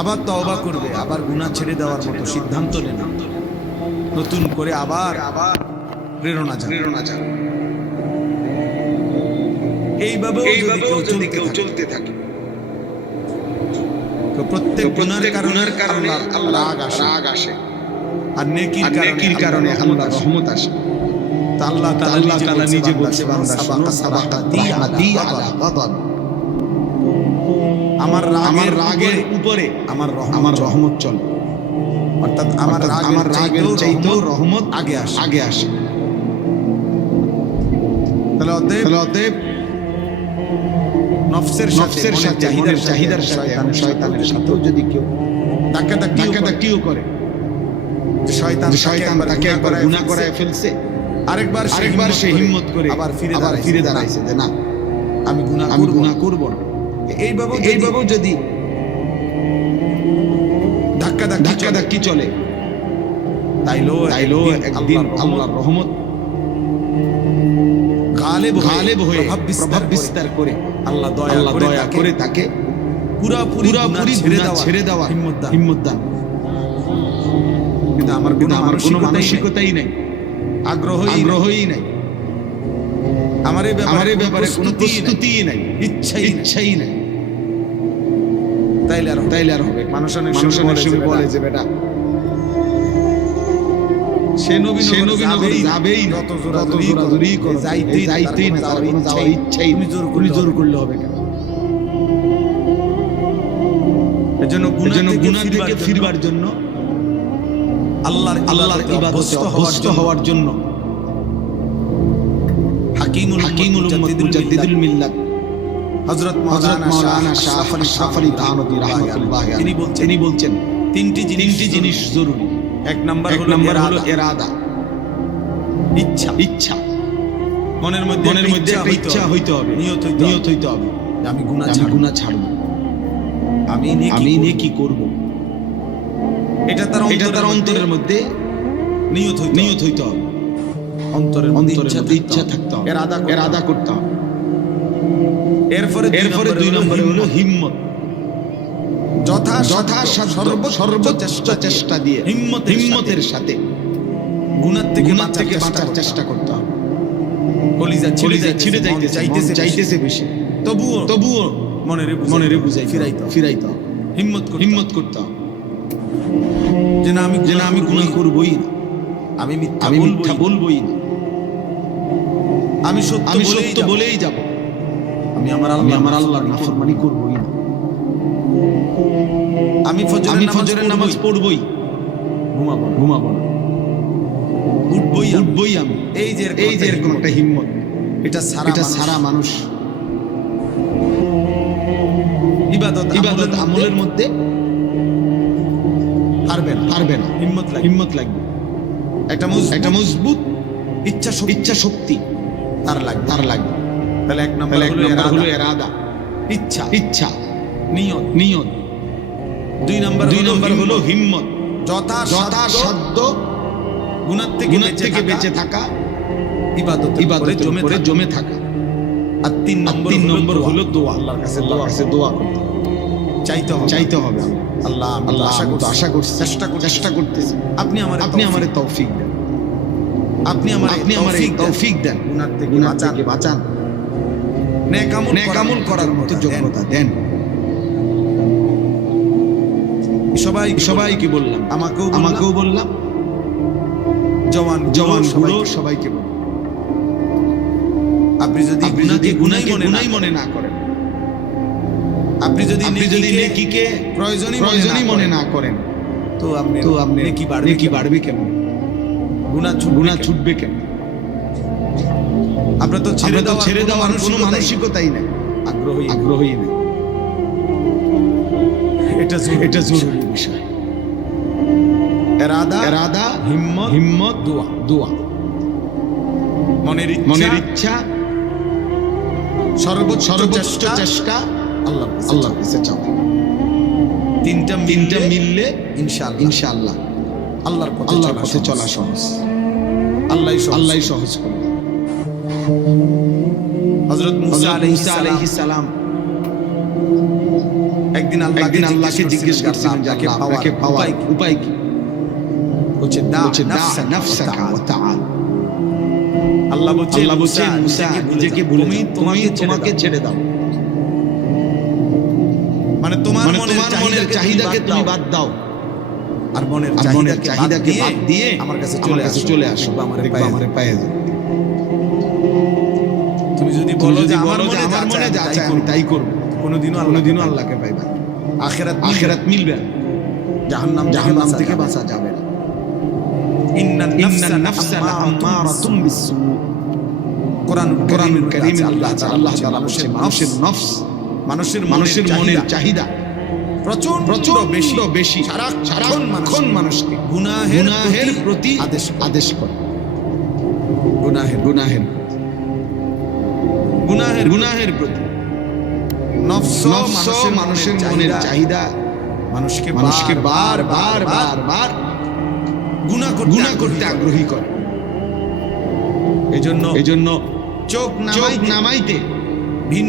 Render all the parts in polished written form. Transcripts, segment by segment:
আবার তওবা করবে, আবার গুনাহ ছেড়ে দেওয়ার মতো সিদ্ধান্ত নেবে, নতুন করে আবার প্রেরণা জাগে। এইভাবেও যদি কেউ চলতে থাকে তো প্রত্যেক গুনার কারণে আল্লাহর রাগ আসে, আর নেকির কারণে আল্লাহর রহমত আসে। তা আল্লাহ তাআলা নিজে বলছে, বান্দা শোনো, সাবাকাতি আলা গাদাব, আমার রাগের উপরে আমার রহমত চলে। অর্থাৎ আমার রাগের চাইতেও রহমত আগে আসে। তাহলে অতএব নফসের সাথে চাহিদার সাথে শয়তানের সাথেও যদি কেউ ধাক্কাধাক্কিও করে, শয়তান তাকে একবার গুনাহ করায় ফেলছে, আরেকবার সে হিম্মত করে আবার ফিরে দাঁড়াইছে যে না, আমি গুনাহ করব না। এইভাবেও যদি ধাক্কাধাক্কি চলে, তাইলেও একদিন আল্লাহর রহমত গালেব হয়ে প্রভাব বিস্তার করে আল্লাহ দয়া করে তাকে পুরাপুরি গুনাহ ছেড়ে দেওয়া হিম্মত দান। কিন্তু আমার কোনো মানসিকতাই নাই, আগ্রহই নাই, আমার এই ব্যাপারে কোনো প্রস্তুতিই নাই, ইচ্ছাই নাই। তাইলে আর হবে। মানুষ অনেক সময় বলে যে বেটা সে নবী যাবেই না, তত জোরাজুরি করে যাইতেই না, তার কোনো যাওয়ার ইচ্ছাই, তুমি জোর করলে হবে কেন? এজন্য গুনাহ থেকে ফিরবার জন্য, আল্লাহর ইবাদতে অভ্যস্ত হওয়ার জন্য হাকিমুল মুজাদ্দিদুল মিল্লাত হযরত মাওলানা শাহ আলী থানভী রাহমাতুল্লাহ আলাইহি তিনি বলছেন তিনটি জিনিস জরুরি। এক নাম্বার হলো ইরাদা, ইচ্ছা। মনের মধ্যে একটা ইচ্ছা হইতে হবে, নিয়ত হইতে হবে আমি গুনাহ ছাড়ব, আমি নেকি করব। এটা তার অন্তরের মধ্যে নিয়ত হইতে হবে, অন্তরের মধ্যে ইচ্ছা থাকতে হবে, ইরাদা করতে হবে। এরপরে দুই নম্বরে হলো হিম্মত, সর্বোচ্চ চেষ্টা দিয়ে হিম্মতের সাথে গুনাহ থেকে বাঁচার চেষ্টা করতে হবে। কলিজা ছিঁড়ে যাইতেছে বেশি, তবুও মনে বুঝাই ফিরাইতে হবে, হিম্মত করতে হবে যে না, আমি গুনাহ করবই না, আমি মিথ্যা বলবই না, আমি সত্য বলেই যাব, আমি আমার আল্লাহর নাফরমানি করবই না, আমি ফজরের নামাজ পড়বই, ঘুমাবো না, উঠবই আমি। এই যে এরকম একটা হিম্মত, এটা সারা মানুষ ইবাদত আমলের মধ্যে পারবে না। হিম্মত লাগবে, একটা মজবুত ইচ্ছা শক্তি তার লাগবে। তাহলে এক নম্বর হলো ইরাদা, ইচ্ছা, নিয়ত। দুই নম্বর হলো হিম্মত, যথাসাধ্য গুনাহ থেকে বেঁচে থাকা, ইবাদত করে জমে থাকা। আর তিন নম্বর হলো দোয়া, আল্লাহর কাছে দোয়া করতে, চাইতে হবে আল্লাহ, আশা করছি, চেষ্টা করতেছি, আপনি আমারে তৌফিক দেন, আপনি আমারে তৌফিক দেন, গুনাহ থেকে বাঁচান, নেক আমল করার মতো যোগ্যতা দেন। সবাইকে বললাম, আমাকেও বললাম, জওয়ান বুড়ো সবাইকে বললাম, আপনি যদি গুনাহই মনে না করেন, আপনি যদি নেকিকে প্রয়োজনই মনে না করেন, তো আপনি নেকি বাড়বে কেন? গুনাহ ছুটবে কেন? আপনার তো ছেড়ে দেওয়ার কোনো মানসিকতাই নাই, আগ্রহই নেই। এটা জরুরি বিষয়। ইরাদা, হিম্মত, দোয়া। মনের ইচ্ছা, সর্বোচ্চ চেষ্টা, আল্লাহর কাছে চাও। তিনটা মিললে ইনশাআল্লাহ আল্লাহর পথে চলা সহজ, আল্লাহই সহজ করবে। হযরত মুসা আলাইহিস সালাম একদিন আল্লাহকে জিজ্ঞেস করছিলেন যে আল্লাহ আপনাকে পাওয়ার উপায় কি? বলছে দা নাফসাকা ওয়া তাআল। আল্লাহ বলছেন মুসা নিজেকে ভুলে তোমাকে ছেড়ে দাও। মানে তোমার মনের চাহিদাকে তুমি বাদ দাও, আর মনের চাহিদাকে বাদ দিয়ে আমার কাছে চলে আসো, আমারে পায়ে যাও। তুমি যদি বলো যে আমার মনে যা চাই আমি তাই করব, কোনোদিনও আল্লাহকে পাইবা না, আখিরাত মিলবে না, জাহান্নাম থেকে বাঁচা যাবে না। ইন্নান নাফসা লাআম্মারাতুম বিসসু। কোরআনুল কারীমে আল্লাহ তাআলা বলেছেন মানুষের মনের চাহিদা প্রচন্ড বেশি সারাক্ষণ মানুষকে গুনাহের প্রতি আদেশ করে। গুনাহের প্রতি নফস মানুষের মনের চাহিদা মানুষকে বার গুনাহ করতে আগ্রহী করে। এজন্য চোখ নামাইতে ভিন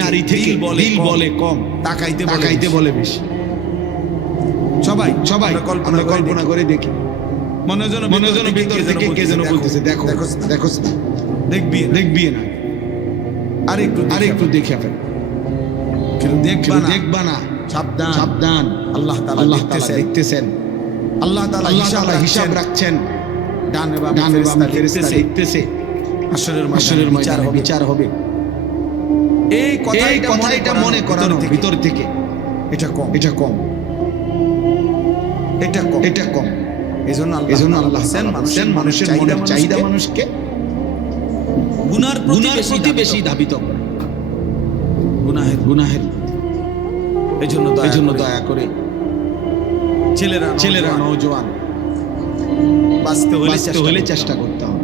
নারী থেকে দিল বলে কম, তাকাইতে বলে বেশি। সবাই আমরা কল্পনা করে দেখি, মনে যেন ভিতর থেকে কে যেন বলতেছে দেখো দেখবি না, আরেকটু দেখে ফেল, দেখবা না, সাবধান। আল্লাহ তাআলা দেখতেছেন, আল্লাহ তাআলা হিসাব রাখছেন। ডানে বামে ফেরেশতা দেখতেছে, হাশরের ময়দানে বিচার হবে। এই কথাটা মনে করানো ভিতর থেকে এটা কম। এজন্য আল্লাহ মানুষের মনের চাহিদা মানুষকে গুনার প্রতি বেশি ধাবিত করে, গুনাহের। এজন্য দয়া করে ছেলেরা নওজোয়ান বাঁচতে হলে চেষ্টা করতে হবে।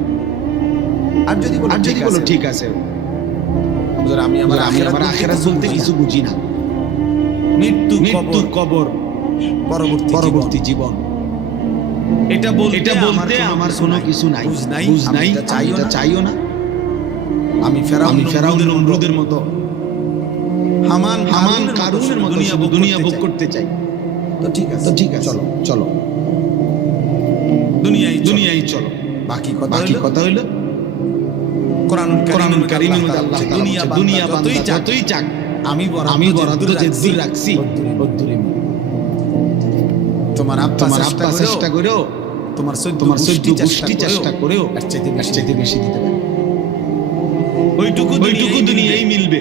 আর যদি বলো ঠিক আছে আমি আমার আখিরাত বলতে কিছু বুঝি না, মৃত্যু কবর পরবর্তী জীবন, এটা বলতে আমার কোনো কিছু নাই, বুঝ নাই, চাইও না। আমি ফেরাউনের নমরুদের মতো, হামান কারুনের মতো দুনিয়া ভোগ করতে চাই। তো ঠিক আছে চলো দুনিয়ায় চলো। বাকি কথা হইলো কোরআনুল কারীমের মধ্যে আল্লাহ দুনিয়া বান্দা যতই চাক আমি বরাদ্দ যে দূর রাখছি, তোমার আব্বা চেষ্টা করেও, তোমার 14 গোষ্ঠী চেষ্টা করেও এর চাইতে বেশি দিতে পারে। ওইটুকু দুনিয়ায় মিলবে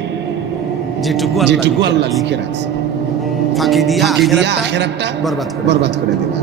যেটুকু আল্লাহ লিখে রাখছে। ফাঁকি দিয়া আখিরাতটা বরবাদ করে দেবে।